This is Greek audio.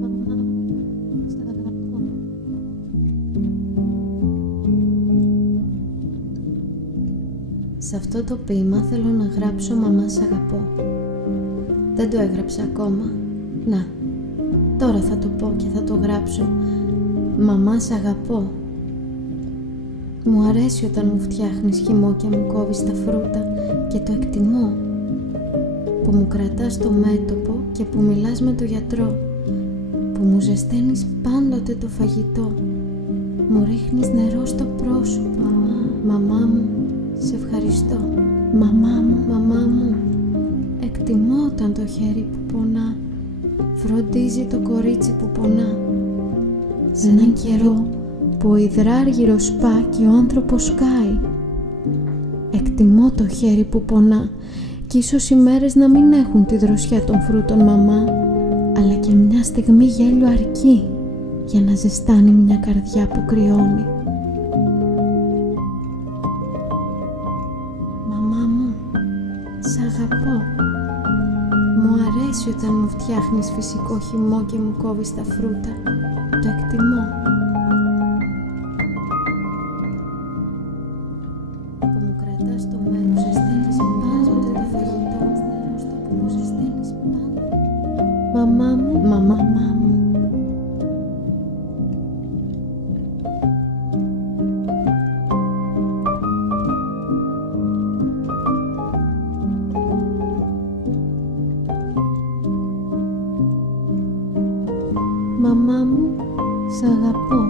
Μαμά μου, σ' αγαπώ. Σε αυτό το ποίημα θέλω να γράψω «Μαμά σ' αγαπώ». Δεν το έγραψα ακόμα. Να, τώρα θα το πω και θα το γράψω. «Μαμά σ' αγαπώ». Μου αρέσει όταν μου φτιάχνεις χυμό και μου κόβεις τα φρούτα και το εκτιμώ. Που μου κρατάς το μέτωπο και που μιλάς με το γιατρό. Που μου ζεσταίνεις πάντοτε το φαγητό. Μου ρίχνεις νερό στο πρόσωπο. Μαμά μου, σε ευχαριστώ. Μαμά μου, εκτιμώ όταν το χέρι που πονά φροντίζει το κορίτσι που πονά. Σε έναν καιρό που ο υδράργυρος σπά και ο άνθρωπος σκάει. Εκτιμώ το χέρι που πονά κι ίσως οι μέρες να μην έχουν τη δροσιά των φρούτων, μαμά, αλλά και μια στιγμή γέλιο αρκεί για να ζεστάνει μια καρδιά που κρυώνει. Μαμά μου, σ' αγαπώ. Μου αρέσει όταν μου φτιάχνεις φυσικό χυμό και μου κόβεις τα φρούτα. Το εκτιμώ. Που μου κρατάς το μέρος, ζεσταίνεις πάντοτε το φαγητό. Που μου ζεσταίνεις πάντοτε. Μαμά μου, μαμά μου. Μαμά μου, σ' αγαπώ.